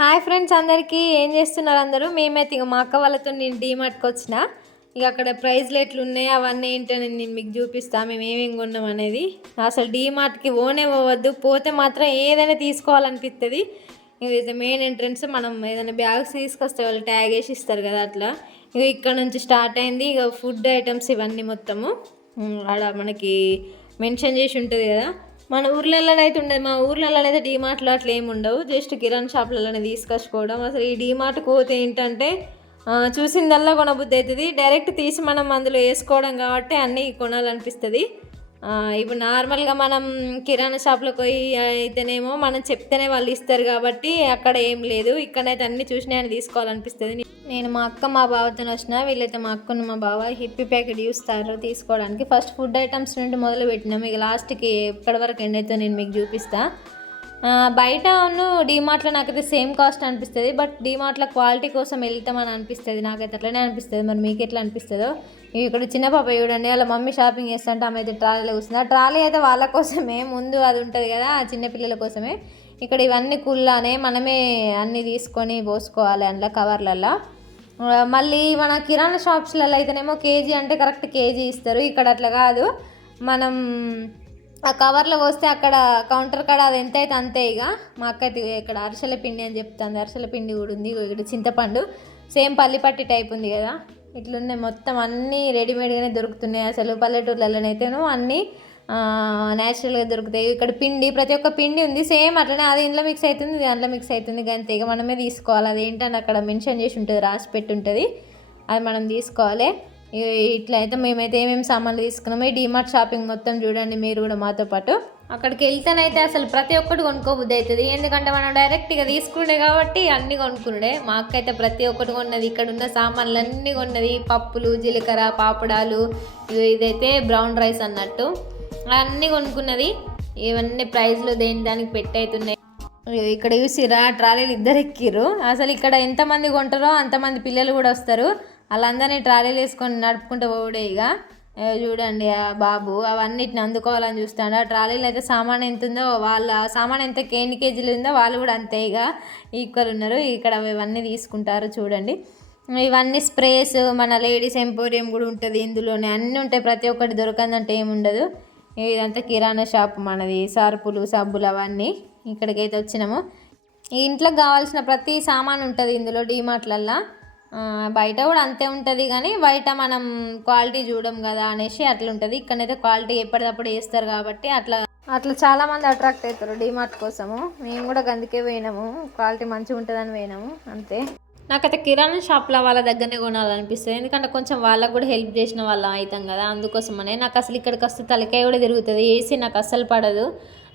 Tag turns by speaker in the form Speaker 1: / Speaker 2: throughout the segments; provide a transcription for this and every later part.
Speaker 1: Hi friends అందరికీ. ఏం చేస్తున్నారు అందరూ? మేమైతే ఇక మా అక్క వాళ్ళతో నేను డీమార్ట్కి వచ్చిన. ఇక అక్కడ ప్రైజ్లు ఎట్లు ఉన్నాయి అవన్నీ ఏంటో నేను నేను మీకు చూపిస్తాను మేము ఏమేమి కొన్నాం అనేది. అసలు డీమార్ట్కి ఓనే పోవద్దు. పోతే మాత్రం ఏదైనా తీసుకోవాలనిపిస్తుంది ఇదైతే మెయిన్ ఎంట్రన్స్. మనం ఏదైనా బ్యాగ్స్ తీసుకొస్తే వాళ్ళు ట్యాగ్ వేసి ఇస్తారు కదా అట్లా. ఇక ఇక్కడ నుంచి స్టార్ట్ అయింది. ఇక ఫుడ్ ఐటమ్స్ ఇవన్నీ మొత్తము. ఆడ మనకి మెన్షన్ చేసి ఉంటుంది కదా. మన ఊర్లలోనైతే అయితే ఉండదు. మా ఊర్లలో అయితే డీమార్ట్లో అట్లా ఏమి ఉండవు. జస్ట్ కిరాణ్ షాప్లలోనే తీసుకొచ్చుకోవడం. అసలు ఈ డీమార్ట్ పోతే ఏంటంటే చూసిందల్లా కొనబుద్ధి అవుతుంది. డైరెక్ట్ తీసి మనం అందులో వేసుకోవడం కాబట్టి అన్నీ కొనాలనిపిస్తుంది. ఇప్పుడు నార్మల్గా మనం కిరాణా షాప్లోకి పోయి అయితేనేమో మనం చెప్తేనే వాళ్ళు ఇస్తారు కాబట్టి అక్కడ ఏం లేదు. ఇక్కడైతే అన్ని చూసినాయని తీసుకోవాలనిపిస్తుంది. నేను మా అక్క మా బావతో వచ్చిన వీళ్ళైతే మా అక్కను మా బావ హిప్పీ ప్యాకెట్ చూస్తారు తీసుకోవడానికి. ఫస్ట్ ఫుడ్ ఐటమ్స్ నుండి మొదలు పెట్టినాం. ఇక లాస్ట్కి ఎప్పటి వరకు ఎండ్ అయితే నేను మీకు చూపిస్తా. బయట ఉన్న డీమార్ట్లో నాకైతే సేమ్ కాస్ట్ అనిపిస్తుంది బట్ డీమార్ట్లో క్వాలిటీ కోసం వెళ్తామని అనిపిస్తుంది. నాకైతే అట్లనే అనిపిస్తుంది. మరి మీకు ఎట్లా అనిపిస్తుందో? ఇక్కడ చిన్న పాప చూడండి వాళ్ళ మమ్మీ షాపింగ్ చేస్తుంటే ఆమె అయితే ట్రాలీలో కూర్చుంది. ఆ ట్రాలీ అయితే వాళ్ళ కోసమే ముందు అది ఉంటుంది కదా ఆ చిన్నపిల్లల కోసమే. ఇక్కడ ఇవన్నీ కుళ్ళానే మనమే అన్నీ తీసుకొని పోసుకోవాలి అందులో కవర్లలో మళ్ళీ మన కిరాణా షాప్స్లలో అయితేనేమో కేజీ అంటే కరెక్ట్ కేజీ ఇస్తారు. ఇక్కడ అట్లా కాదు. మనం ఆ కవర్లో పోస్తే అక్కడ కౌంటర్ కాడ అది ఎంత అయితే అంతే ఇక మా అక్క అయితే ఇక్కడ అరిసెల పిండి అని చెప్తుంది. అరిసెల పిండి కూడా ఉంది. ఇక్కడ చింతపండు. సేమ్ పల్లిపట్టి టైప్ ఉంది కదా. ఇట్లున్నాయి. మొత్తం అన్నీ రెడీమేడ్గానే దొరుకుతున్నాయి. అసలు పల్లెటూర్లలోనైతేనో అన్నీ న్యాచురల్గా దొరుకుతాయి. ఇక్కడ పిండి ప్రతి ఒక్క పిండి ఉంది. సేమ్ అట్లనే అది ఇంట్లో మిక్స్ అవుతుంది ఇది దాంట్లో మిక్స్ అవుతుంది. కానీ ఇక మనమే తీసుకోవాలి. అది ఏంటని అక్కడ మెన్షన్ చేసి ఉంటుంది రాసి పెట్టి ఉంటుంది. అది మనం తీసుకోవాలి. ఇట్లా అయితే మేమైతే ఏమేమి సామాన్లు తీసుకున్నామో ఈ డిమార్ట్ షాపింగ్ మొత్తం చూడండి మీరు కూడా మాతో పాటు. అక్కడికి వెళ్తేనైతే అసలు ప్రతి ఒక్కటి కొనుక్కోబుద్ది అవుతుంది. ఎందుకంటే మనం డైరెక్ట్గా తీసుకునే కాబట్టి అన్నీ కొనుక్కునే. మా అక్క అయితే ప్రతి ఒక్కటి కొన్నది. ఇక్కడ ఉన్న సామాన్లు అన్నీ కొన్నది. పప్పులు జీలకర్ర పాపడాలు. ఇదైతే బ్రౌన్ రైస్ అన్నట్టు. అన్నీ కొనుక్కున్నది. ఇవన్నీ ప్రైజ్లు దేని దానికి పెట్టయితున్నాయి ఇక్కడ చూసిరా ట్రాలీలు ఇద్దరు ఎక్కిర్రు. అసలు ఇక్కడ ఎంతమంది కొంటారో అంతమంది పిల్లలు కూడా వస్తారు. వాళ్ళందరినీ ట్రాలీలు వేసుకొని నడుపుకుంటూ పోవడే ఇక చూడండి ఆ బాబు అవన్నిటిని అందుకోవాలని చూస్తాడు. ఆ ట్రాలీలో అయితే సామాన్ ఎంత ఉందో వాళ్ళ సామాన్ ఎంత ఎన్ని కేజీలు ఉందో వాళ్ళు కూడా అంతే ఇక ఈక్వల్ ఉన్నారు. ఇక్కడ ఇవన్నీ తీసుకుంటారు చూడండి. ఇవన్నీ స్ప్రేస్ మన లేడీస్ ఎంపోరియం కూడా ఉంటుంది ఇందులోనే. అన్నీ ఉంటాయి. ప్రతి ఒక్కటి దొరకందంటే ఏముండదు. ఇదంతా కిరాణా షాప్ మనది. సరుపులు సబ్బులు అవన్నీ ఇక్కడికైతే వచ్చినాము. ఈ ఇంట్లోకి కావాల్సిన ప్రతి సామాన్ ఉంటుంది ఇందులో డీమార్ట్లల్లో. బయట కూడా అంతే ఉంటుంది కానీ బయట మనం క్వాలిటీ చూడం కదా అనేసి అట్లా ఉంటుంది ఇక్కడైతే క్వాలిటీ ఎప్పటికప్పుడు వేస్తారు కాబట్టి అట్లా అట్లా చాలామంది అట్రాక్ట్ అవుతారు డీమార్ట్ కోసము. మేము కూడా అందుకే పోయినాము. క్వాలిటీ మంచిగా ఉంటుందని పోయినాము. అంతే. నాకైతే కిరాణా షాప్లో వాళ్ళ దగ్గరనే కొనాలనిపిస్తుంది. ఎందుకంటే కొంచెం వాళ్ళకు కూడా హెల్ప్ చేసిన వాళ్ళం అవుతాం కదా అందుకోసమనే నాకు అసలు ఇక్కడికి వస్తే తలకాయ కూడా తిరుగుతుంది. ఏసీ నాకు అస్సలు పడదు.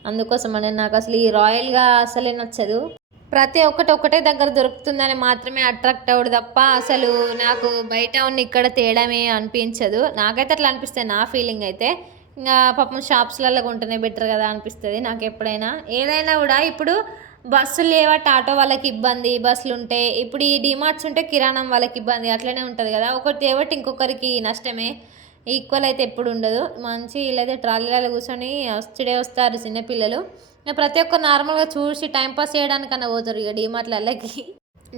Speaker 1: అందుకోసమనే నాకు అసలు ఈ రాయల్గా అసలే నచ్చదు. ప్రతి ఒక్కటి ఒకటే దగ్గర దొరుకుతుందని మాత్రమే అట్రాక్ట్ అవ్వడు తప్ప అసలు నాకు బయట ఉన్న ఇక్కడ తేడమే అనిపించదు. నాకైతే అట్లా అనిపిస్తుంది నా ఫీలింగ్ అయితే. ఇంకా పాపం షాప్స్లలో కొంటేనే బెటర్ కదా అనిపిస్తుంది నాకు ఎప్పుడైనా. ఏదైనా కూడా ఇప్పుడు బస్సులు లేవట ఆటో వాళ్ళకి ఇబ్బంది. బస్సులు ఉంటే ఇప్పుడు ఈ డిమార్ట్స్ ఉంటే కిరాణం వాళ్ళకి ఇబ్బంది. అట్లనే ఉంటుంది కదా. ఒకటి తేవట్టి ఇంకొకరికి నష్టమే. ఈక్వల్ అయితే ఎప్పుడు ఉండదు. మంచి వీళ్ళైతే ట్రాలీలలో కూర్చొని వస్తుడే వస్తారు చిన్నపిల్లలు ప్రతి ఒక్కరు నార్మల్గా చూసి టైంపాస్ చేయడానికన్నా పోతారు ఇక డిమార్ట్లకి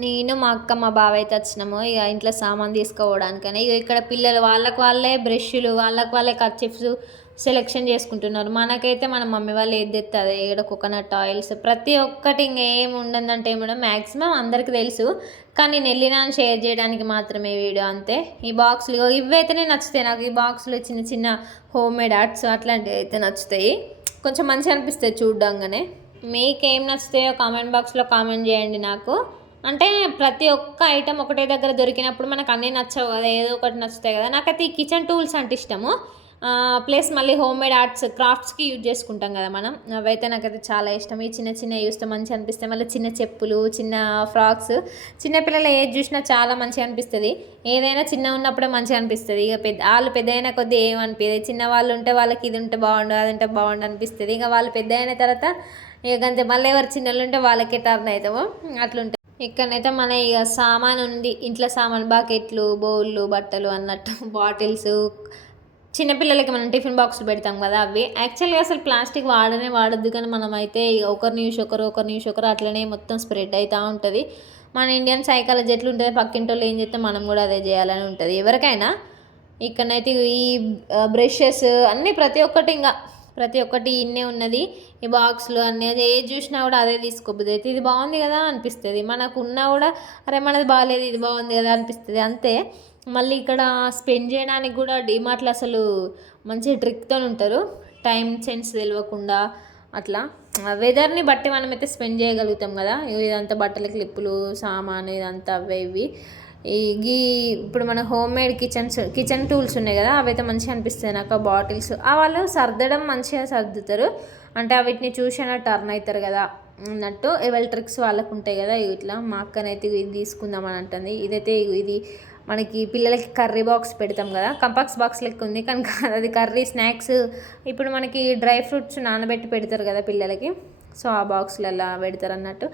Speaker 1: నేను మా అక్క మా బావ అయితే వచ్చినాము ఇక ఇంట్లో సామాన్ తీసుకోవడానికని. ఇక ఇక్కడ పిల్లలు వాళ్ళకు వాళ్ళే బ్రష్లు వాళ్ళకు వాళ్ళే కర్చిఫ్స్ సెలెక్షన్ చేసుకుంటున్నారు. మనకైతే మన మమ్మీ వాళ్ళు ఏది తెస్తుంది ఇక్కడ కోకోనట్ ఆయిల్స్ ప్రతి ఒక్కటి ఇంకేం ఉండదంటే ఏమో మ్యాక్సిమం అందరికీ తెలుసు. కానీ నేను వెళ్ళినా షేర్ చేయడానికి మాత్రమే వీడియో అంతే. ఈ బాక్సులు ఇగో ఇవైతేనే నచ్చుతాయి. నాకు ఈ బాక్సులు చిన్న చిన్న హోమ్ మేడ్ ఆర్ట్స్ అట్లాంటివి అయితే నచ్చుతాయి. కొంచెం మంచిగా అనిపిస్తాయి చూడ్డంగానే. మీకేం నచ్చుతాయో కామెంట్ బాక్స్లో కామెంట్ చేయండి నాకు. అంటే ప్రతి ఒక్క ఐటెం ఒకటే దగ్గర దొరికినప్పుడు మనకు అన్నీ నచ్చవు కదా. ఏదో ఒకటి నచ్చుతాయి కదా. నాకైతే ఈ కిచెన్ టూల్స్ అంటే ఇష్టము. ప్లస్ మళ్ళీ హోమ్ మేడ్ ఆర్ట్స్ క్రాఫ్ట్స్కి యూజ్ చేసుకుంటాం కదా మనం. అవైతే నాకైతే చాలా ఇష్టం. ఈ చిన్న చిన్న చూస్తే మంచిగా అనిపిస్తాయి. మళ్ళీ చిన్న చెప్పులు చిన్న ఫ్రాక్స్. చిన్నపిల్లలు ఏది చూసినా చాలా మంచిగా అనిపిస్తుంది. ఏదైనా చిన్న ఉన్నప్పుడే మంచిగా అనిపిస్తుంది. ఇక పెద్ద వాళ్ళు పెద్ద అయిన కొద్దీ ఏమనిపించదు చిన్న వాళ్ళు ఉంటే వాళ్ళకి ఇది ఉంటే బాగుండు అది ఉంటే బాగుండు అనిపిస్తుంది. ఇక వాళ్ళు పెద్ద అయిన తర్వాత ఇక అంతే. మళ్ళీ ఎవరు చిన్నలు ఉంటే వాళ్ళకే టర్న్ అవుతామో అట్లుంటుంది. ఇక్కడనైతే మన ఇక సామాన్ ఉంది ఇంట్లో సామాన్ బకెట్లు బౌళ్ళు బట్టలు అన్నట్టు బాటిల్స్ చిన్నపిల్లలకి మనం టిఫిన్ బాక్సులు పెడతాం కదా అవి. యాక్చువల్గా అసలు ప్లాస్టిక్ వాడనే వాడద్దు కానీ మనం అయితే ఒకరిని చూసి ఒకరు ఒకరిని చూసి ఒకరు అట్లనే మొత్తం స్ప్రెడ్ అవుతూ ఉంటుంది. మన ఇండియన్ సైకాలజీ ఎట్లా ఉంటుంది పక్కింటి వాళ్ళు ఏం చేస్తే మనం కూడా అదే చేయాలని ఉంటుంది. ఎవరికైనా ఇక్కడనైతే ఈ బ్రషెస్ అన్నీ ప్రతి ఒక్కటి ఇంకా ప్రతి ఒక్కటి ఇన్నే ఉన్నది. ఈ బాక్స్లు అన్నీ అది ఏది చూసినా కూడా అదే తీసుకోబుద్ది అయితే ఇది బాగుంది కదా అనిపిస్తుంది. మనకు ఉన్నా కూడా అరే మనది బాగాలేదు ఇది బాగుంది కదా అనిపిస్తుంది. అంతే. మళ్ళీ ఇక్కడ స్పెండ్ చేయడానికి కూడా డిమార్ట్లో అసలు మంచి ట్రిక్తో ఉంటారు. టైం సెన్స్ తెలియకుండా అట్లా. వెదర్ని బట్టి మనమైతే స్పెండ్ చేయగలుగుతాం కదా. ఇగో ఇదంతా బట్టల క్లిప్పులు సామాను ఇదంతా అవే ఇవి. ఈ గీ ఇప్పుడు మన home made kitchens kitchen tools ఉన్నాయి కదా అవైతే మంచిగా అనిపిస్తాయి నాకు. ఆ బాటిల్స్ ఆ వాళ్ళు సర్దడం మంచిగా సర్దుతారు. అంటే వీటిని చూసినా టర్న్ అవుతారు కదా అన్నట్టు. ఎవరి ట్రిక్స్ వాళ్ళకు ఉంటాయి కదా ఇగో ఇట్లా. మా అక్కనైతే ఇది తీసుకుందామని అంటుంది. ఇదైతే ఇగో ఇది మనకి పిల్లలకి కర్రీ బాక్స్ పెడతాం కదా. కంపాక్స్ బాక్స్ లెక్క ఉంది కానీ అది కర్రీ స్నాక్స్. ఇప్పుడు మనకి డ్రై ఫ్రూట్స్ నానబెట్టి పెడతారు కదా పిల్లలకి. సో ఆ బాక్స్లలో పెడతారు అన్నట్టు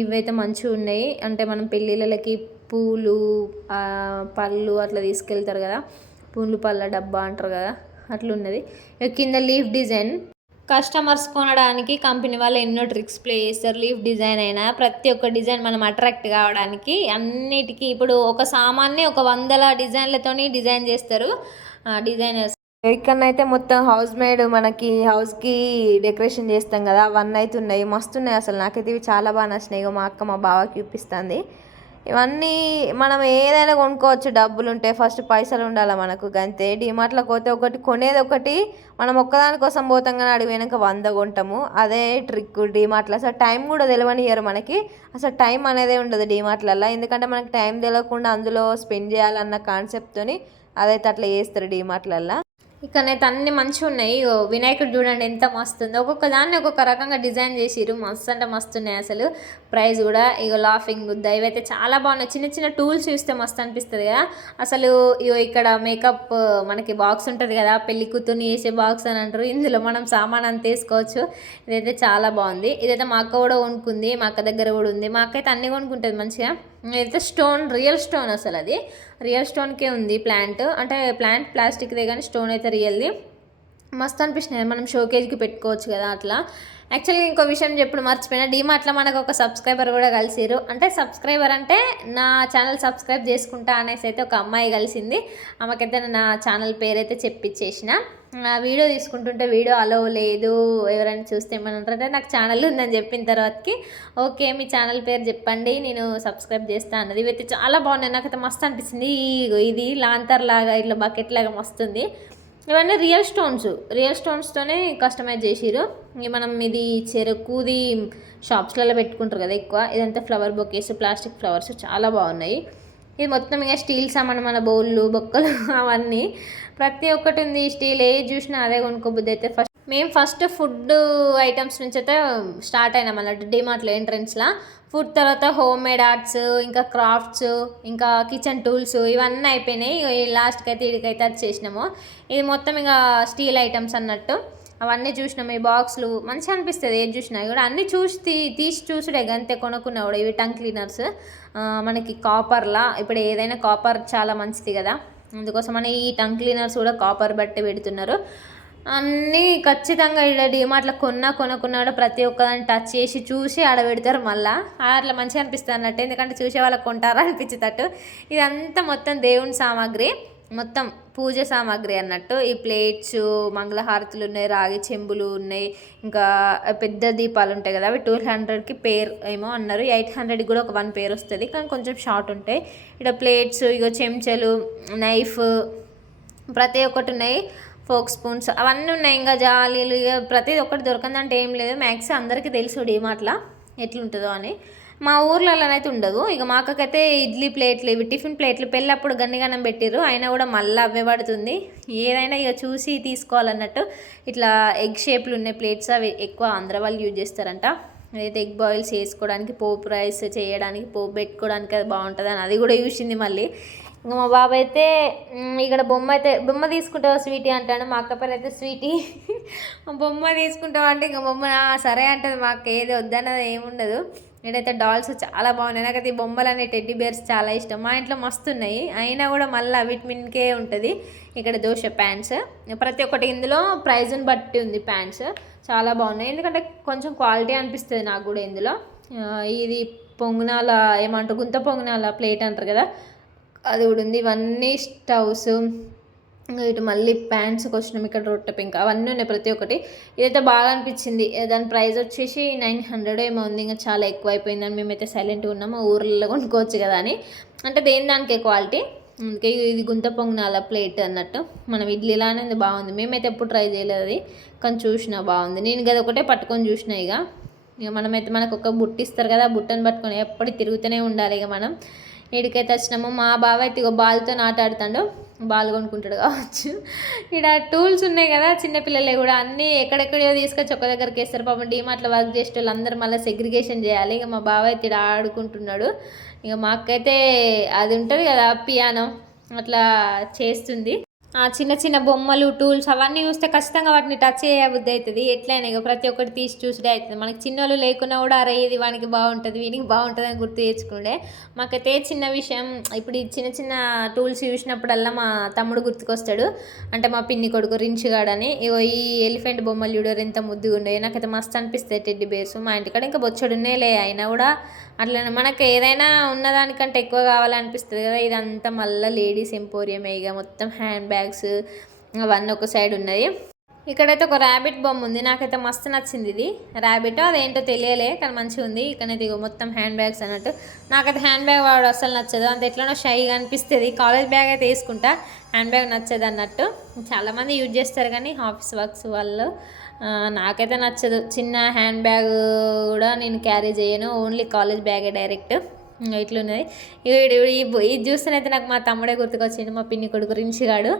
Speaker 1: ఇవైతే మంచిగా ఉన్నాయి. అంటే మనం పెళ్ళిళ్ళకి పూలు పళ్ళు అట్లా తీసుకెళ్తారు కదా. పూలు పళ్ళ డబ్బా అంటారు కదా. అట్లా ఉన్నది కింద లీఫ్ డిజైన్. కస్టమర్స్ కొనడానికి కంపెనీ వాళ్ళు ఎన్నో ట్రిక్స్ ప్లే చేస్తారు. లీఫ్ డిజైన్ అయినా ప్రతి ఒక్క డిజైన్ మనం అట్రాక్ట్ కావడానికి అన్నిటికీ ఇప్పుడు ఒక సామాన్ని ఒక వందల డిజైన్లతోని డిజైన్ చేస్తారు. డిజైనర్స్ ఇక్కడనైతే మొత్తం హౌస్ మేడ్ మనకి హౌస్కి డెకరేషన్ చేస్తాం కదా. అవన్నీ అయితే ఉన్నాయి. మస్తున్నాయి అసలు. నాకైతే ఇవి చాలా బాగా నచ్చినాయి. మా అక్క మా బావకి చూపిస్తుంది. ఇవన్నీ మనం ఏదైనా కొనుక్కోవచ్చు. డబ్బులు ఉంటే ఫస్ట్ పైసలు ఉండాలి మనకు గంతే. డిమార్ట్లోకి పోతే ఒకటి కొనేది ఒకటి మనం ఒక్కదాని కోసం పోతాం కానీ అడిగి పోయినాక వంద కొంటాము. అదే ట్రిక్ డిమార్ట్లో అసలు టైం కూడా తెలియనియరు మనకి. అసలు టైం అనేదే ఉండదు డిమార్ట్లలో ఎందుకంటే మనకి టైం తెలియకుండా అందులో స్పెండ్ చేయాలన్న కాన్సెప్ట్తోని అదైతే అట్లా చేస్తారు డిమార్ట్లల్లో ఇక్కడనైతే అన్ని మంచిగా ఉన్నాయి. ఇగో వినాయకుడు చూడండి ఎంత మస్తు ఉందో. ఒక్కొక్క దాన్ని ఒక్కొక్క రకంగా డిజైన్ చేసిరు మస్తు అంటే మస్తు ఉన్నాయి అసలు. ప్రైస్ కూడా ఇగో లాఫింగ్ బుద్ధ ఇవైతే చాలా బాగున్నాయి. చిన్న చిన్న టూల్స్ చూస్తే మస్తు అనిపిస్తుంది కదా. అసలు ఇగో ఇక్కడ మేకప్ మనకి బాక్స్ ఉంటుంది కదా. పెళ్ళి కూతుర్ని వేసే బాక్స్ అని అంటారు. ఇందులో మనం సామాన్ అంత వేసుకోవచ్చు. ఇదైతే చాలా బాగుంది. ఇదైతే మా అక్క కూడా కొనుక్కుంది. మా అక్క దగ్గర కూడా ఉంది. మా అక్క అయితే అన్ని కొనుక్కుంటుంది మంచిగా. ఇదైతే స్టోన్ రియల్ స్టోన్ అసలు అది. రియల్ స్టోన్కే ఉంది ప్లాంట్. అంటే ప్లాంట్ ప్లాస్టిక్దే కానీ స్టోన్ అయితే రియల్ది. మస్తు అనిపించినాయి మనం షోకేజ్కి పెట్టుకోవచ్చు కదా అట్లా. యాక్చువల్గా ఇంకో విషయం చెప్పుడు మర్చిపోయినా డీమార్ట్లో మనకు ఒక సబ్స్క్రైబర్ కూడా కలిసిరు అంటే సబ్స్క్రైబర్ అంటే నా ఛానల్ సబ్స్క్రైబ్ చేసుకుంటా అనేసి అయితే ఒక అమ్మాయి కలిసింది. ఆమెకైతే నా ఛానల్ పేరైతే చెప్పించేసిన ఆ వీడియో తీసుకుంటుంటే వీడియో అలో లేదు. ఎవరైనా చూస్తే ఏమనంటారంటే నాకు ఛానల్ ఉందని చెప్పిన తర్వాతకి ఓకే మీ ఛానల్ పేరు చెప్పండి నేను సబ్స్క్రైబ్ చేస్తా అన్నది. ఇవైతే చాలా బాగున్నాయి. నాకైతే మస్తు అనిపిస్తుంది. ఇది లాంతర్ లాగా ఇట్లా బకెట్ లాగా మస్తుంది. ఇవన్నీ రియల్ స్టోన్స్ రియల్ స్టోన్స్తోనే కస్టమైజ్ చేసిరు ఇక మనం ఇది చెరుకుది షాప్స్లలో పెట్టుకుంటారు కదా ఎక్కువ. ఇదంతా ఫ్లవర్ బొకేస్ ప్లాస్టిక్ ఫ్లవర్స్ చాలా బాగున్నాయి. ఇది మొత్తం ఇక స్టీల్ సామాన్ మన బౌళ్ళు బొక్కలు అవన్నీ. ప్రతి ఒక్కటి ఉంది. స్టీల్ ఏ చూసినా అదే కొనుక్కోబుద్ది అయితే ఫస్ట్ మేము ఫస్ట్ ఫుడ్ ఐటమ్స్ నుంచి అయితే స్టార్ట్ అయినాం అన్నట్టు డిమార్ట్లో ఎంట్రన్స్లో. ఫుడ్ తర్వాత హోమ్ మేడ్ ఆర్ట్స్ ఇంకా క్రాఫ్ట్స్ ఇంకా కిచెన్ టూల్స్ ఇవన్నీ అయిపోయినాయి. లాస్ట్కి అయితే ఇడికైతే అది చేసినాము. ఇది మొత్తం ఇక స్టీల్ ఐటమ్స్ అన్నట్టు. అవన్నీ చూసినాం ఈ బాక్స్లు మంచిగా అనిపిస్తుంది. ఏది చూసినా కూడా అన్నీ చూసి తీ- తీసి చూసుడే గంతే కొనుక్కున్నా కూడా ఇవి టంగ్ క్లీనర్స్. మనకి కాపర్లా. ఇప్పుడు ఏదైనా కాపర్ చాలా మంచిది కదా. అందుకోసం అని ఈ టంగ్ క్లీనర్స్ కూడా కాపర్ బట్టి పెడుతున్నారు. అన్నీ ఖచ్చితంగా ఇక్కడ డిమార్ట్లో కొన్నా కొనకున్నా కూడా ప్రతి ఒక్కదాన్ని టచ్ చేసి చూసి ఆడ పెడతారు మళ్ళా. అట్లా మంచిగా అనిపిస్తుంది అన్నట్టు. ఎందుకంటే చూసే వాళ్ళకి కొంటారా అనిపించేటట్టు. ఇదంతా మొత్తం దేవుని సామాగ్రి. మొత్తం పూజ సామాగ్రి అన్నట్టు. ఈ ప్లేట్స్ మంగళహారతులు ఉన్నాయి రాగి చెంబులు ఉన్నాయి. ఇంకా పెద్ద దీపాలు ఉంటాయి కదా అవి టూ హండ్రెడ్కి పేర్ ఏమో అన్నారు. ఎయిట్ హండ్రెడ్కి కూడా ఒక వన్ పేర్ వస్తుంది. కానీ కొంచెం షార్ట్ ఉంటాయి. ఇక్కడ ప్లేట్స్ ఇగో చెంచాలు నైఫ్ ప్రతి ఒక్కటి ఉన్నాయి. ఫోక్ స్పూన్స్ అవన్నీ ఉన్నాయి. ఇంకా జాలీలు ఇక ప్రతిది ఒక్కటి దొరకందంటే ఏం లేదు. మ్యాక్స్ అందరికీ తెలుసు డిమార్ట్లా ఎట్లుంటుందో అని. మా ఊర్లలోనైతే ఉండదు. ఇక మా అక్కకైతే ఇడ్లీ ప్లేట్లు ఇవి టిఫిన్ ప్లేట్లు పెళ్ళప్పుడు గన్నిగనం పెట్టిర్రు. అయినా కూడా మళ్ళీ అవే పడుతుంది. ఏదైనా ఇక చూసి తీసుకోవాలన్నట్టు ఇట్లా ఎగ్ షేప్లు ఉన్నాయి ప్లేట్స్ అవి ఎక్కువ ఆంధ్ర వాళ్ళు యూజ్ చేస్తారంట. అదైతే ఎగ్ బాయిల్స్ చేసుకోవడానికి పోపు రైస్ చేయడానికి పోపు పెట్టుకోవడానికి అది బాగుంటుంది అని అది కూడా చూసింది మళ్ళీ. ఇంకా మా బాబు అయితే ఇక్కడ బొమ్మ అయితే బొమ్మ తీసుకుంటావా స్వీటీ అంటాడు. మా అక్క పేరు అయితే స్వీటీ. బొమ్మ తీసుకుంటావా అంటే ఇంకా బొమ్మ సరే అంటది మాకు ఏది వద్దన్నది ఏముండదు నేనైతే డాల్స్ చాలా బాగున్నాయి. నాకైతే ఈ బొమ్మలు అనే టెడ్డీ బేర్స్ చాలా ఇష్టం. మా ఇంట్లో మస్తు ఉన్నాయి. అయినా కూడా మళ్ళీ విటమిన్కే ఉంటుంది ఇక్కడ దోశ ప్యాంట్స్ ప్రతి ఒక్కటి ఇందులో ప్రైజ్ని బట్టి ఉంది ప్యాంట్స్ చాలా బాగున్నాయి. ఎందుకంటే కొంచెం క్వాలిటీ అనిపిస్తుంది నాకు కూడా ఇందులో. ఇది పొంగనాల ఏమంటారు గుంత పొంగనాల ప్లేట్ అంటారు కదా అది కూడా ఉంది. ఇవన్నీ స్టవ్స్ ఇంకా ఇటు మళ్ళీ ప్యాంట్స్కి వచ్చినాం ఇక్కడ రొట్టె పింక్ అవన్నీ ఉన్నాయి ప్రతి ఒక్కటి. ఇదైతే బాగా అనిపించింది. దాని ప్రైస్ వచ్చేసి నైన్ హండ్రెడ్ ఏమో ఉంది. ఇంకా చాలా ఎక్కువ అయిపోయిందని మేమైతే సైలెంట్గా ఉన్నాము. ఊర్లలో కొనుక్కోవచ్చు కదా అని. అంటే దేని దానికే క్వాలిటీ? అందుకే ఇది గుంత పొంగనాల ప్లేట్ అన్నట్టు. మనం ఇడ్లీలానే ఉంది బాగుంది. మేమైతే ఎప్పుడు ట్రై చేయలేదు అది. కానీ చూసిన బాగుంది. నేను గది ఒకటే పట్టుకొని చూసిన ఇక. ఇక మనమైతే మనకు ఒక బుట్ట ఇస్తారు కదా ఆ బుట్టను పట్టుకొని ఎప్పుడు తిరుగుతూనే ఉండాలి ఇక మనం. ఇడికైతే వచ్చినాము. మా బావ అయితే ఇగో బాల్తో ఆట ఆడుతాడు బాల్ కొనుక్కుంటాడు కావచ్చు. ఇక్కడ టూల్స్ ఉన్నాయి కదా చిన్నపిల్లలే కూడా. అన్నీ ఎక్కడెక్కడో తీసుకొచ్చి ఒక్క దగ్గరికి వేస్తారు. పాపం డీమార్ట్లో వర్క్ చేసే వాళ్ళు అందరూ మళ్ళీ సెగ్రిగేషన్ చేయాలి. ఇక మా బావ అయితే ఇక్కడ ఆడుకుంటున్నాడు. ఇక మా అది ఉంటుంది కదా పియానో అట్లా చేస్తుంది. చిన్న చిన్న బొమ్మలు టూల్స్ అవన్నీ చూస్తే ఖచ్చితంగా వాటిని టచ్ చేయబుద్ధి అవుతుంది. ఎట్లయినా ఇక ప్రతి ఒక్కటి తీసి చూసుడే అవుతుంది. మనకి చిన్నోళ్ళు లేకున్నా కూడా అరే ఇది వానికి బాగుంటుంది వీనికి బాగుంటుంది అని గుర్తు తెచ్చుకుండే మాకైతే చిన్న విషయం ఇప్పుడు ఈ చిన్న చిన్న టూల్స్ చూసినప్పుడల్లా మా తమ్ముడు గుర్తుకొస్తాడు. అంటే మా పిన్ని కొడుకు రించుగాడని ఇగో ఈ ఎలిఫెంట్ బొమ్మలు చూడరు ఎంత ముద్దుగా ఉండేవి నాకైతే మస్తు అనిపిస్తాయి టెడ్డి బేర్స్. మా ఇంటికాడ ఇంకా బొచ్చడునే లే అయినా కూడా అట్లా మనకు ఏదైనా ఉన్నదానికంటే ఎక్కువ కావాలనిపిస్తుంది కదా. ఇదంతా మళ్ళీ లేడీస్ ఎంపోరియం ఇక మొత్తం హ్యాండ్ బ్యాగ్ బ్యాగ్స్ అవన్నీ ఒక సైడ్ ఉన్నాయి ఇక్కడైతే ఒక ర్యాబిట్ బొమ్మ ఉంది. నాకైతే మస్తు నచ్చింది ఇది. ర్యాబిట్ అదేంటో తెలియలే కానీ మంచిగా ఉంది. ఇక్కడైతే ఇగో మొత్తం హ్యాండ్ బ్యాగ్స్ అన్నట్టు. నాకైతే హ్యాండ్ బ్యాగ్ వాడు అసలు నచ్చదు. అంత ఎట్లనో షైగా అనిపిస్తుంది. కాలేజ్ బ్యాగ్ అయితే వేసుకుంటా. హ్యాండ్ బ్యాగ్ నచ్చదు అన్నట్టు. చాలామంది యూజ్ చేస్తారు కానీ ఆఫీస్ వర్క్స్ వాళ్ళు నాకైతే నచ్చదు. చిన్న హ్యాండ్ బ్యాగ్ కూడా నేను క్యారీ చేయను. ఓన్లీ కాలేజ్ బ్యాగే డైరెక్ట్. ఇట్లున్నది. ఇక ఇది చూస్తేనైతే నాకు మా తమ్ముడే గుర్తుకొచ్చిండు మా పిన్ని కొడుకు రించిగాడు.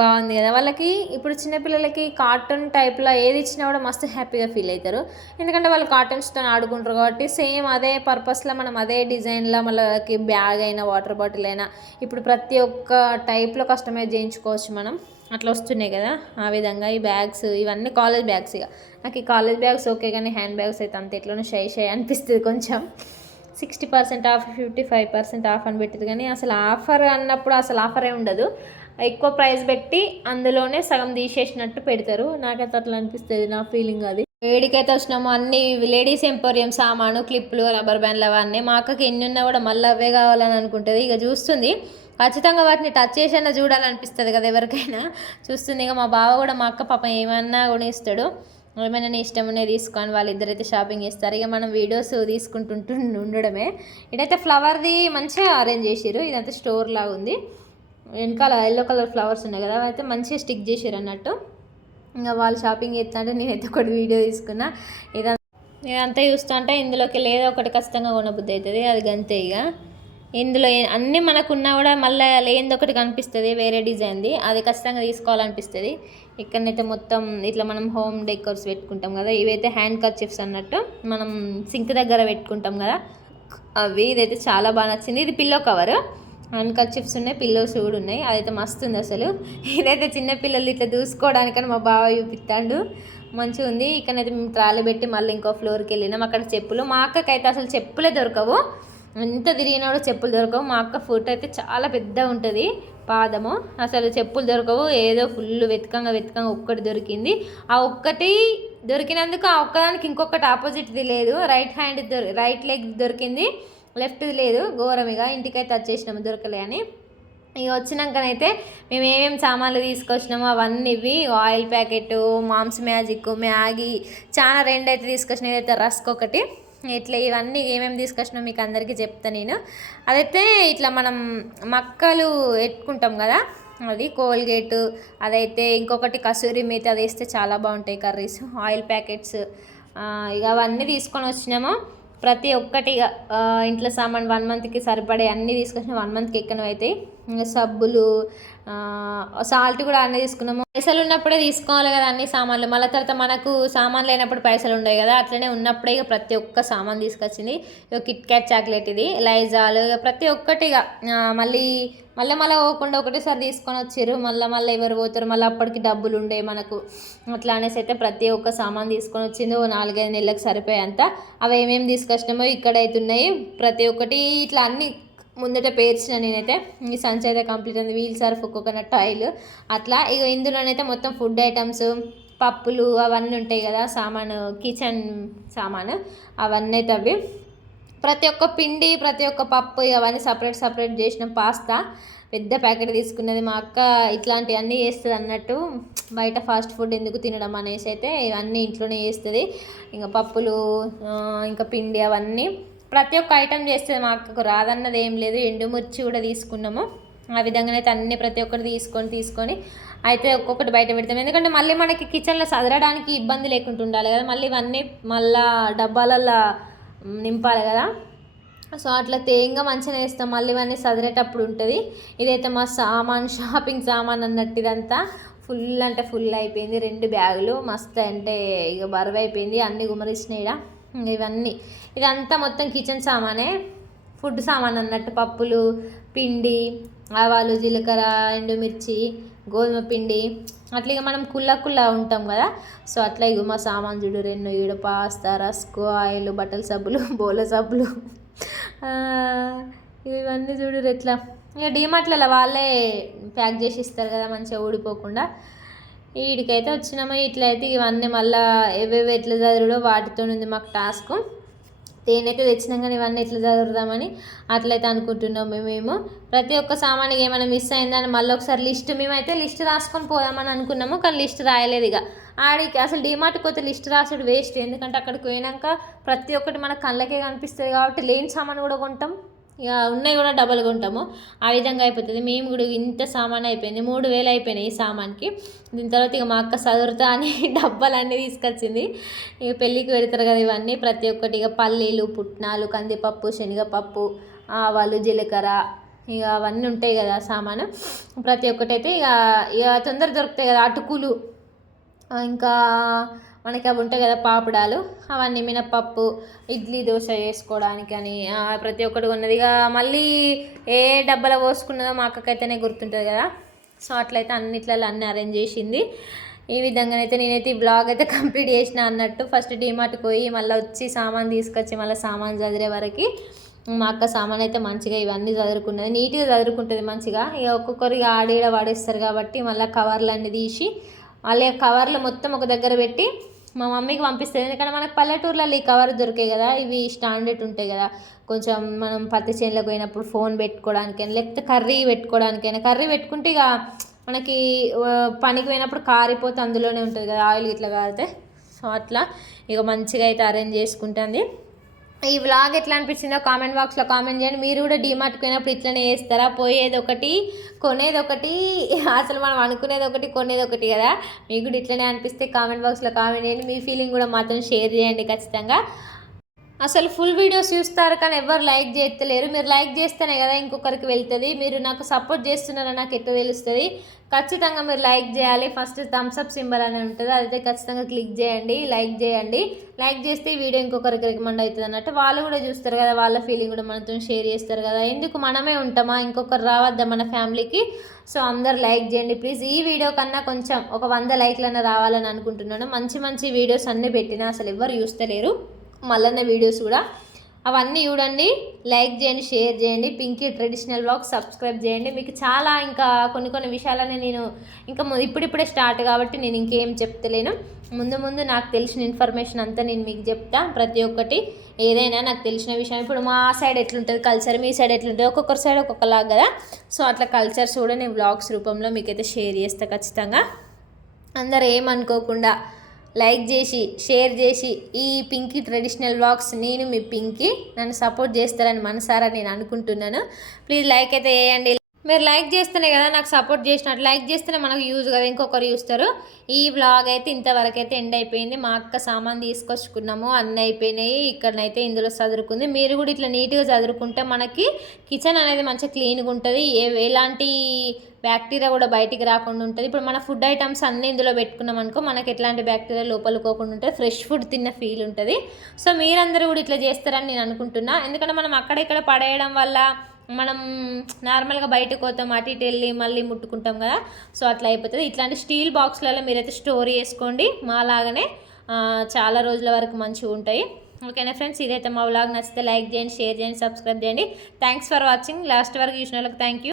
Speaker 1: బాగుంది కదా. వాళ్ళకి ఇప్పుడు చిన్నపిల్లలకి కార్టూన్ టైప్లో ఏది ఇచ్చినా కూడా మస్తు హ్యాపీగా ఫీల్ అవుతారు ఎందుకంటే వాళ్ళు కార్టూన్స్తో ఆడుకుంటారు కాబట్టి సేమ్ అదే పర్పస్లో మనం అదే డిజైన్లో మళ్ళీ బ్యాగ్ అయినా వాటర్ బాటిల్ అయినా ఇప్పుడు ప్రతి ఒక్క టైప్లో కస్టమైజ్ చేయించుకోవచ్చు మనం. అట్లా వస్తున్నాయి కదా ఆ విధంగా ఈ బ్యాగ్స్ ఇవన్నీ కాలేజ్ బ్యాగ్స్ ఇక నాకు ఈ కాలేజ్ బ్యాగ్స్ ఓకే కానీ హ్యాండ్ బ్యాగ్స్ అయితే అంత ఎట్లనో షై షై అనిపిస్తుంది కొంచెం. Sixty percent off fifty five percent off అని పెట్టింది కానీ అసలు ఆఫర్ అన్నప్పుడు అసలు ఆఫరే ఉండదు. ఎక్కువ ప్రైస్ పెట్టి అందులోనే సగం తీసేసినట్టు పెడతారు. నాకైతే అట్లా అనిపిస్తుంది నా ఫీలింగ్ అది. వేడికైతే వచ్చినాము అన్ని లేడీస్ ఎంపోరియం సామాను క్లిప్లు రబ్బర్ బ్యాండ్లు అవన్నీ. మా అక్కకి ఎన్ని ఉన్నా కూడా మళ్ళీ అవే కావాలని అనుకుంటుంది. ఇక చూస్తుంది. ఖచ్చితంగా వాటిని టచ్ చేసైనా చూడాలనిపిస్తుంది కదా ఎవరికైనా. చూస్తుంది. ఇక మా బావ కూడా మా అక్క పాపం ఏమన్నా కొనిస్తాడు. ఏమైనా నీ ఇష్టం ఉన్నాయి తీసుకొని వాళ్ళిద్దరైతే షాపింగ్ చేస్తారు. ఇక మనం వీడియోస్ తీసుకుంటుంటూ ఉండడమే. ఇదైతే ఫ్లవర్ది మంచిగా అరేంజ్ చేసారు ఇదంతా స్టోర్ లాగా ఉంది. వెనకాల ఎల్లో కలర్ ఫ్లవర్స్ ఉన్నాయి కదా అవి అయితే మంచిగా స్టిక్ చేసారు అన్నట్టు. ఇంకా వాళ్ళు షాపింగ్ చేస్తుంటే నేనైతే ఒకటి వీడియో తీసుకున్నా. ఇదంతా ఇదంతా చూస్తుంటే ఇందులోకి లేదో ఒకటి ఖచ్చితంగా కొనబుద్ధి అవుతుంది. అది గంతే ఇక. ఇందులో అన్నీ మనకున్నా కూడా మళ్ళీ లేనిది ఒకటి కనిపిస్తుంది వేరే డిజైన్ది. అది ఖచ్చితంగా తీసుకోవాలనిపిస్తుంది. ఇక్కడనైతే మొత్తం ఇట్లా మనం హోమ్ డెకోర్స్ పెట్టుకుంటాం కదా ఇవైతే హ్యాండ్ కర్చిప్స్ అన్నట్టు మనం సింక్ దగ్గర పెట్టుకుంటాం కదా. అవి ఇదైతే చాలా బాగా నచ్చింది. ఇది పిల్లో కవర్. హ్యాండ్ కర్చిప్స్ ఉన్నాయి పిల్లోస్ కూడా ఉన్నాయి. అదైతే మస్తు ఉంది అసలు. ఇదైతే చిన్నపిల్లలు ఇట్లా దూసుకోవడానికని మా బావ చూపిస్తాడు మంచిగా ఉంది. ఇక్కడైతే మేము ట్రాలీ పెట్టి మళ్ళీ ఇంకో ఫ్లోర్కి వెళ్ళినాం. అక్కడ చెప్పులు మా అక్కకైతే అసలు చెప్పులే దొరకవు. ఎంత తిరిగినా కూడా చెప్పులు దొరకవు. మా అక్క ఫుట్ అయితే చాలా పెద్ద ఉంటుంది పాదము. అసలు చెప్పులు దొరకవు. ఏదో ఫుల్ వెతకంగా వెతకంగా ఒక్కటి దొరికింది. ఆ ఒక్కటి దొరికినందుకు ఆ ఒక్కదానికి ఇంకొకటి ఆపోజిట్ది లేదు. రైట్ హ్యాండ్ దొరి రైట్ లెగ్ దొరికింది లెఫ్ట్ది లేదు. ఘోరమిగా ఇంటికైతే వచ్చేసినాము దొరకలే అని. ఇక వచ్చినాకనైతే మేము ఏమేమి సామాన్లు తీసుకొచ్చినామో అవన్నీ ఇవి oil packet Mom's Magic Maggi చాలా రెండు అయితే తీసుకొచ్చినాయి. అయితే రస్క్ ఒకటి. ఇట్లా ఇవన్నీ ఏమేమి తీసుకొచ్చినా మీకు అందరికీ చెప్తా నేను. అదైతే ఇట్లా మనం మక్కలు ఎట్టుకుంటాం కదా అది కోల్గేట్ అదైతే ఇంకొకటి కసూరి మేతి అది వేస్తే చాలా బాగుంటాయి కర్రీస్. ఆయిల్ ప్యాకెట్స్ ఇక అవన్నీ తీసుకొని వచ్చినాము. ప్రతి ఒక్కటి ఇక, ఇంట్లో సామాన్ వన్ మంత్కి సరిపడే అన్నీ తీసుకొచ్చిన వన్ మంత్కి ఎక్కనో అవుతాయి సబ్బులు సాల్ట్ కూడా అన్నీ తీసుకున్నాము. పైసలు ఉన్నప్పుడే తీసుకోవాలి కదా అన్ని సామాన్లు. మళ్ళీ తర్వాత మనకు సామాన్ లేనప్పుడు పైసలు ఉండవు కదా. అట్లనే ఉన్నప్పుడే ఇక ప్రతి ఒక్క సామాన్ తీసుకొచ్చింది. కిట్ క్యాట్ చాక్లెట్ ఇది లైజాల్ ఇక ప్రతి ఒక్కటి ఇక. మళ్ళీ మళ్ళీ మళ్ళీ పోకుండా ఒకటేసారి తీసుకొని వచ్చారు మళ్ళీ మళ్ళీ ఎవరు పోతారు? మళ్ళీ అప్పటికి డబ్బులు ఉండే మనకు. అట్లా అనేసి అయితే ప్రతి ఒక్క సామాన్ తీసుకొని వచ్చింది. ఓ నాలుగైదు నెలలకు సరిపోయేంత. అవి ఏమేమి తీసుకొచ్చినామో ఇక్కడ ఉన్నాయి. ప్రతి ఒక్కటి ఇట్లా అన్ని ముందట పేర్చిన నేనైతే ఈ సంచి అయితే కంప్లీట్ అయింది. వీల్ సర్ఫ్ కోకోనట్ ఆయిల్ అట్లా ఇక ఇందులోనైతే మొత్తం ఫుడ్ ఐటమ్స్ పప్పులు అవన్నీ ఉంటాయి కదా సామాను కిచెన్ సామాను అవన్నీ అయితే అవి. ప్రతి ఒక్క పిండి ప్రతి ఒక్క పప్పు అవన్నీ సపరేట్ సపరేట్ చేసిన పాస్తా. పెద్ద ప్యాకెట్ తీసుకున్నది మా అక్క ఇట్లాంటివన్నీ చేస్తుంది అన్నట్టు. బయట ఫాస్ట్ ఫుడ్ ఎందుకు తినడం అనేసి అయితే ఇవన్నీ ఇంట్లోనే చేస్తుంది. ఇంకా పప్పులు ఇంకా పిండి అవన్నీ. ప్రతి ఒక్క ఐటెం చేస్తే మా అక్కకు రాదన్నది ఏం లేదు. ఎండుమిర్చి కూడా తీసుకున్నాము. ఆ విధంగానైతే అయితే అన్ని ప్రతి ఒక్కటి తీసుకొని తీసుకొని అయితే ఒక్కొక్కటి బయట పెడతాం. ఎందుకంటే మళ్ళీ మనకి కిచెన్లో సదరడానికి ఇబ్బంది లేకుండా ఉండాలి కదా. మళ్ళీ ఇవన్నీ మళ్ళా డబ్బాలల్లో నింపాలి కదా. సో అట్లా తేంగా మంచిగా వేస్తాం మళ్ళీ ఇవన్నీ సదిరేటప్పుడు ఉంటుంది. ఇదైతే మా సామాన్ షాపింగ్ సామాన్ అన్నట్టు ఇదంతా ఫుల్ అంటే ఫుల్ అయిపోయింది. రెండు బ్యాగులు మస్తు అంటే ఇక బరువు అయిపోయింది. అన్ని గుమరిసినాయి ఈడ. ఇవన్నీ. ఇదంతా మొత్తం కిచెన్ సామానే. ఫుడ్ సామాన్ అన్నట్టు పప్పులు పిండి ఆవాలు జీలకర్ర ఎండుమిర్చి గోధుమ పిండి. అట్లా ఇక మనం కుళ్ళ కుల్ల ఉంటాం కదా. సో అట్లా ఇక మా సామాన్ చూడు రెండు ఈడ పాస్తా రస్కు ఆయిల్ బట్టల సబ్బులు బోల సబ్బులు. ఇవన్నీ చూడు ఎట్లా ఇక డీమార్ట్లలో వాళ్ళే ప్యాక్ చేసి ఇస్తారు కదా మంచిగా ఊడిపోకుండా. వీడికైతే వచ్చినామా ఇట్లా అయితే ఇవన్నీ మళ్ళీ ఏవేవి ఎట్లా చదువుడో వాటితో ఉంది మాకు టాస్క్. తేనైతే తెచ్చినాం కానీ ఇవన్నీ ఎట్లా చదువుదామని అట్లయితే అనుకుంటున్నాం మేము ప్రతి ఒక్క సామాన్కి ఏమైనా మిస్ అయిందని మళ్ళీ ఒకసారి లిస్ట్ మేమైతే లిస్ట్ రాసుకొని పోదామని అనుకున్నాము కానీ లిస్ట్ రాయలేదు ఇక. ఆడికి అసలు డిమార్ట్కి పోతే లిస్ట్ రాసుడు వేస్ట్ ఎందుకంటే అక్కడికి పోయినాక ప్రతి ఒక్కటి మన కళ్ళకే కనిపిస్తుంది కాబట్టి లేని సామాన్ కూడా కొంటాం. ఇక ఉన్నాయి కూడా డబల్ కొంటాము. ఆ విధంగా అయిపోతుంది. మేము కూడా ఇంత సామాన్ అయిపోయింది. మూడు వేలు అయిపోయినాయి ఈ సామాన్కి. దీని తర్వాత ఇక మా అక్క చదువుతా అని డబ్బాలన్నీ తీసుకొచ్చింది. ఇక పెళ్ళికి పెడతారు కదా ఇవన్నీ. ప్రతి ఒక్కటి ఇక పల్లీలు పుట్నాలు కందిపప్పు శనగపప్పు ఆవాలు జీలకర్ర ఇక అవన్నీ ఉంటాయి కదా సామాను. ప్రతి ఒక్కటి అయితే ఇక ఇక తొందర దొరుకుతాయి కదా అటుకులు. ఇంకా మనకి అవి ఉంటాయి కదా పాపడాలు అవన్నీ మినపప్పు ఇడ్లీ దోశ చేసుకోవడానికి అని ప్రతి ఒక్కటి ఉన్నది ఇక మళ్ళీ ఏ డబ్బాలో పోసుకున్నదో మా అక్కకైతేనే గుర్తుంటుంది కదా. సో అట్లయితే అన్నిట్లలో అన్నీ అరేంజ్ చేసింది. ఈ విధంగానైతే నేనైతే ఈ బ్లాగ్ అయితే కంప్లీట్ చేసిన అన్నట్టు. ఫస్ట్ డీమార్ట్కి పోయి మళ్ళీ వచ్చి సామాన్ తీసుకొచ్చి మళ్ళీ సామాన్ చదిరే వరకు మా అక్క సామాన్ అయితే మంచిగా ఇవన్నీ చదువుకున్నది నీట్గా చదువుకుంటుంది మంచిగా. ఇక ఒక్కొక్కరిగా ఆడీడ వాడేస్తారు కాబట్టి మళ్ళీ కవర్లు అన్నీ తీసి మళ్ళీ కవర్లు మొత్తం ఒక దగ్గర పెట్టి మా మమ్మీకి పంపిస్తుంది ఎందుకంటే మనకు పల్లెటూర్లలో ఈ కవర్ దొరికాయి కదా ఇవి స్టాండర్డ్ ఉంటాయి కదా. కొంచెం మనం పత్తి చేనులకు పోయినప్పుడు ఫోన్ పెట్టుకోవడానికైనా లేకపోతే కర్రీ పెట్టుకోవడానికైనా కర్రీ పెట్టుకుంటే ఇక మనకి పనికి పోయినప్పుడు కారిపోతే అందులోనే ఉంటుంది కదా ఆయిల్ ఇట్లా కారితే. సో అట్లా ఇక మంచిగా అయితే అరేంజ్ చేసుకుంటుంది. ఈ వ్లాగ్ ఎట్లా అనిపించిందో కామెంట్ బాక్స్లో కామెంట్ చేయండి. మీరు కూడా డీమార్ట్కి పోయినప్పుడు ఇట్లనే చేస్తారా? పోయేది ఒకటి కొనేది ఒకటి అసలు మనం అనుకునేది ఒకటి కొనేది ఒకటి కదా? మీకు కూడా ఇట్లనే అనిపిస్తే కామెంట్ బాక్స్లో కామెంట్ చేయండి. మీ ఫీలింగ్ కూడా మాత్రం షేర్ చేయండి ఖచ్చితంగా. అసలు ఫుల్ వీడియోస్ చూస్తారు కానీ ఎవరు లైక్ చేస్తలేరు. మీరు లైక్ చేస్తేనే కదా ఇంకొకరికి వెళ్తుంది. మీరు నాకు సపోర్ట్ చేస్తున్నారని నాకు ఎట్లా తెలుస్తుంది. ఖచ్చితంగా మీరు లైక్ చేయాలి. ఫస్ట్ థమ్స్ అప్ సింబల్ అని ఉంటుంది. అదైతే ఖచ్చితంగా క్లిక్ చేయండి. లైక్ చేయండి. లైక్ చేస్తే ఈ వీడియో ఇంకొకరికి రికమెండ్ అవుతుంది అన్నట్టు వాళ్ళు కూడా చూస్తారు కదా. వాళ్ళ ఫీలింగ్ కూడా మనతో షేర్ చేస్తారు కదా. ఎందుకు మనమే ఉంటామా? ఇంకొకరు రావద్దా మన ఫ్యామిలీకి సో అందరు లైక్ చేయండి. ప్లీజ్ ఈ వీడియో కన్నా కొంచెం ఒక వంద లైక్లన్నా రావాలని అనుకుంటున్నాను. మంచి మంచి వీడియోస్ అన్నీ పెట్టినా అసలు ఎవ్వరు చూస్తలేరు. మల్లన్న వీడియోస్ కూడా. అవన్నీ చూడండి లైక్ చేయండి షేర్ చేయండి పింకీ ట్రెడిషనల్ బ్లాగ్ సబ్స్క్రైబ్ చేయండి. మీకు చాలా ఇంకా కొన్ని కొన్ని విషయాలని నేను ఇంకా ఇప్పుడిప్పుడే స్టార్ట్ కాబట్టి నేను ఇంకేం చెప్తలేను. ముందు ముందు నాకు తెలిసిన ఇన్ఫర్మేషన్ అంతా నేను మీకు చెప్తా. ప్రతి ఒక్కటి ఏదైనా నాకు తెలిసిన విషయం. ఇప్పుడు మా సైడ్ ఎట్లుంటుంది? కల్చర్ మీ సైడ్ ఎట్లుంటుంది? ఒక్కొక్కరి సైడ్ ఒక్కొక్కలాగా కదా. సో అట్లా కల్చర్స్ కూడా నేను బ్లాగ్స్ రూపంలో మీకైతే షేర్ చేస్తా ఖచ్చితంగా. అందరు ఏమనుకోకుండా లైక్ చేసి షేర్ చేసి ఈ పింకీ ట్రెడిషనల్ వ్లాగ్స్ నేను మీ పింకీ నన్ను సపోర్ట్ చేస్తారని మనసారా నేను అనుకుంటున్నాను. ప్లీజ్ లైక్ అయితే వేయండి మీరు లైక్ చేస్తేనే కదా నాకు సపోర్ట్ చేసినట్టు. లైక్ చేస్తేనే మనకు యూజ్ కదా ఇంకొకరు చూస్తారు. ఈ వ్లాగ్ అయితే ఇంతవరకు అయితే ఎండ్ అయిపోయింది. మా అక్క సామాన్ తీసుకొచ్చుకున్నాము అన్నీ అయిపోయినాయి. ఇక్కడనైతే ఇందులో చదురుకుంది మీరు కూడా ఇట్లా నీట్గా చదురుకుంటే మనకి కిచెన్ అనేది మంచిగా క్లీన్గా ఉంటుంది. ఏ ఎలాంటి బ్యాక్టీరియా కూడా బయటికి రాకుండా ఉంటుంది. ఇప్పుడు మన ఫుడ్ ఐటమ్స్ అన్నీ ఇందులో పెట్టుకున్నాం అనుకో మనకి ఎట్లాంటి బ్యాక్టీరియా లోపలుకోకుండా ఉంటుంది ఫ్రెష్ ఫుడ్ తిన్న ఫీల్ ఉంటుంది. సో మీరందరూ కూడా ఇట్లా చేస్తారని నేను అనుకుంటున్నా. ఎందుకంటే మనం అక్కడిక్కడ పడేయడం వల్ల మనం నార్మల్గా బయటకు పోతాం అటు ఇటు వెళ్ళి మళ్ళీ ముట్టుకుంటాం కదా. సో అట్లా అయిపోతుంది. ఇట్లాంటి స్టీల్ బాక్స్లలో మీరైతే స్టోర్ చేసుకోండి. మా లాగానే చాలా రోజుల వరకు మంచిగా ఉంటాయి. ఓకేనా ఫ్రెండ్స్? ఇదైతే మా వ్లాగ్ నచ్చితే లైక్ చేయండి షేర్ చేయండి సబ్స్క్రైబ్ చేయండి. థ్యాంక్స్ ఫర్ వాచింగ్ లాస్ట్ వరకు చూసిన వాళ్ళకి థ్యాంక్ యూ